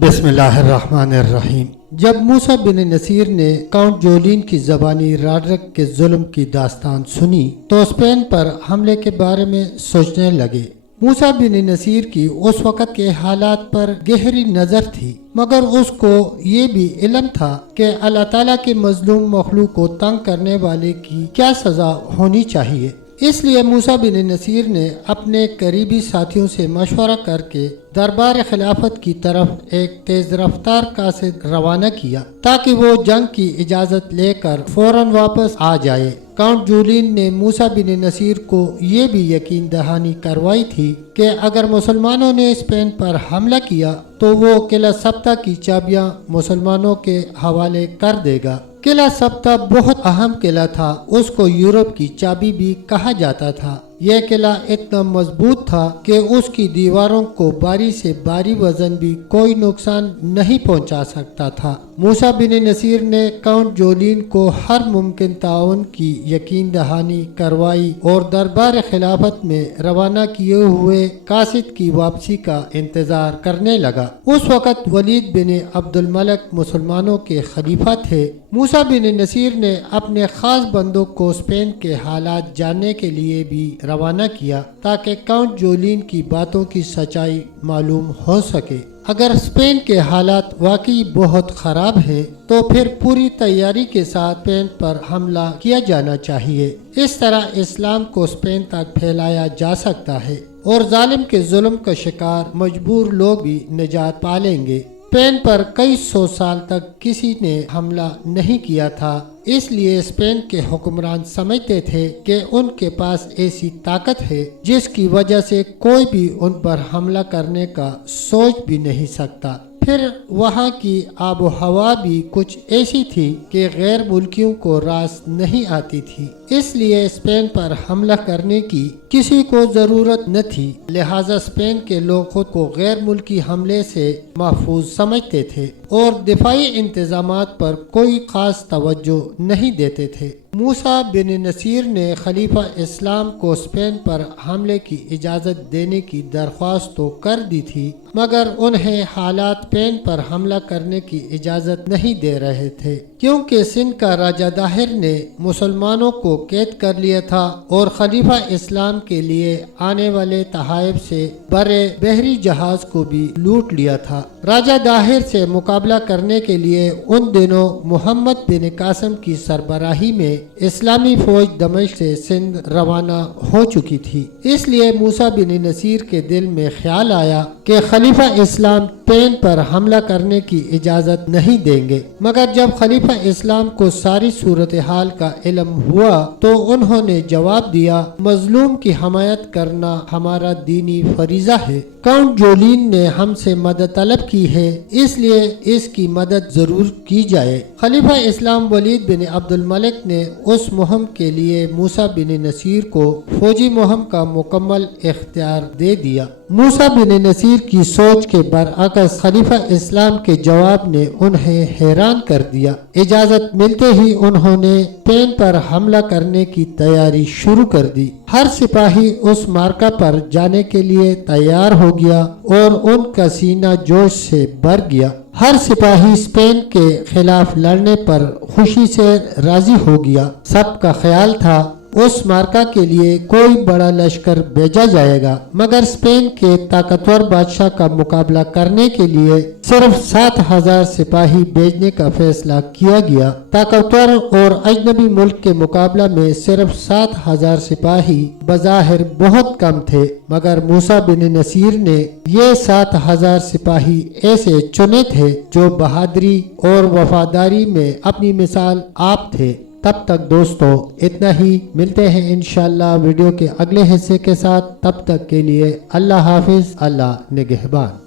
بسم اللہ الرحمن الرحیم۔ جب موسیٰ بن نصیر نے کاؤنٹ جولین کی زبانی راڈرک کے ظلم کی داستان سنی تو اسپین پر حملے کے بارے میں سوچنے لگے۔ موسیٰ بن نصیر کی اس وقت کے حالات پر گہری نظر تھی، مگر اس کو یہ بھی علم تھا کہ اللہ تعالیٰ کے مظلوم مخلوق کو تنگ کرنے والے کی کیا سزا ہونی چاہیے۔ اس لیے موسیٰ بن نصیر نے اپنے قریبی ساتھیوں سے مشورہ کر کے دربار خلافت کی طرف ایک تیز رفتار قاصد روانہ کیا تاکہ وہ جنگ کی اجازت لے کر فوراً واپس آ جائے۔ کاؤنٹ جولین نے موسیٰ بن نصیر کو یہ بھی یقین دہانی کروائی تھی کہ اگر مسلمانوں نے اسپین پر حملہ کیا تو وہ قلعہ سبتہ کی چابیاں مسلمانوں کے حوالے کر دے گا۔ قلعہ سبتہ بہت اہم قلعہ تھا، اس کو یورپ کی چابی بھی کہا جاتا تھا۔ یہ قلعہ اتنا مضبوط تھا کہ اس کی دیواروں کو باری سے باری وزن بھی کوئی نقصان نہیں پہنچا سکتا تھا۔ موسیٰ بن نصیر نے کاؤنٹ جولین کو ہر ممکن تعاون کی یقین دہانی کروائی اور دربار خلافت میں روانہ کیے ہوئے قاصد کی واپسی کا انتظار کرنے لگا۔ اس وقت ولید بن عبد الملک مسلمانوں کے خلیفہ تھے۔ موسیٰ بن نصیر نے اپنے خاص بندوں کو اسپین کے حالات جاننے کے لیے بھی روانہ کیا تاکہ کاؤنٹ جولین کی باتوں کی سچائی معلوم ہو سکے۔ اگر اسپین کے حالات واقعی بہت خراب ہیں تو پھر پوری تیاری کے ساتھ اسپین پر حملہ کیا جانا چاہیے۔ اس طرح اسلام کو اسپین تک پھیلایا جا سکتا ہے اور ظالم کے ظلم کا شکار مجبور لوگ بھی نجات پا لیں گے۔ اسپین پر کئی سو سال تک کسی نے حملہ نہیں کیا تھا، اس لیے اسپین کے حکمران سمجھتے تھے کہ ان کے پاس ایسی طاقت ہے جس کی وجہ سے کوئی بھی ان پر حملہ کرنے کا سوچ بھی نہیں سکتا۔ پھر وہاں کی آب و ہوا بھی کچھ ایسی تھی کہ غیر ملکیوں کو راس نہیں آتی تھی، اس لیے اسپین پر حملہ کرنے کی کسی کو ضرورت نہ تھی، لہٰذا اسپین کے لوگ خود کو غیر ملکی حملے سے محفوظ سمجھتے تھے اور دفاعی انتظامات پر کوئی خاص توجہ نہیں دیتے تھے۔ موسیٰ بن نصیر نے خلیفہ اسلام کو اسپین پر حملے کی اجازت دینے کی درخواست تو کر دی تھی، مگر انہیں حالات اسپین پر حملہ کرنے کی اجازت نہیں دے رہے تھے، کیونکہ سندھ کا راجہ داہر نے مسلمانوں کو قید کر لیا تھا اور خلیفہ اسلام کے لیے آنے والے تحائف سے بڑے بحری جہاز کو بھی لوٹ لیا تھا۔ راجہ داہر سے مقابلہ کرنے کے لیے ان دنوں محمد بن قاسم کی سربراہی میں اسلامی فوج دمشق سے سندھ روانہ ہو چکی تھی، اس لیے موسیٰ بن نصیر کے دل میں خیال آیا کہ خلیفہ اسلام اسپین پر حملہ کرنے کی اجازت نہیں دیں گے، مگر جب خلیفہ اسلام کو ساری صورتحال کا علم ہوا تو انہوں نے جواب دیا، مظلوم کی حمایت کرنا ہمارا دینی فریضہ ہے۔ کاؤنٹ جولین نے ہم سے مدد طلب کی ہے، اس لیے اس کی مدد ضرور کی جائے۔ خلیفہ اسلام ولید بن عبد الملک نے اس مہم کے لیے موسیٰ بن نصیر کو فوجی مہم کا مکمل اختیار دے دیا۔ موسیٰ بن نصیر کی سوچ کے برعکس خلیفہ اسلام کے جواب نے انہیں حیران کر دیا۔ اجازت ملتے ہی انہوں نے اسپین پر حملہ کرنے کی تیاری شروع کر دی۔ ہر سپاہی اس مارکہ پر جانے کے لیے تیار ہو گیا اور ان کا سینہ جوش سے بھر گیا۔ ہر سپاہی اسپین کے خلاف لڑنے پر خوشی سے راضی ہو گیا۔ سب کا خیال تھا اس مارکہ کے لیے کوئی بڑا لشکر بھیجا جائے گا، مگر اسپین کے طاقتور بادشاہ کا مقابلہ کرنے کے لیے صرف 7,000 سپاہی بھیجنے کا فیصلہ کیا گیا۔ طاقتور اور اجنبی ملک کے مقابلہ میں صرف 7,000 سپاہی بظاہر بہت کم تھے، مگر موسیٰ بن نصیر نے یہ 7,000 سپاہی ایسے چنے تھے جو بہادری اور وفاداری میں اپنی مثال آپ تھے۔ تب تک دوستو اتنا ہی، ملتے ہیں انشاءاللہ ویڈیو کے اگلے حصے کے ساتھ، تب تک کے لیے اللہ حافظ، اللہ نگہبان۔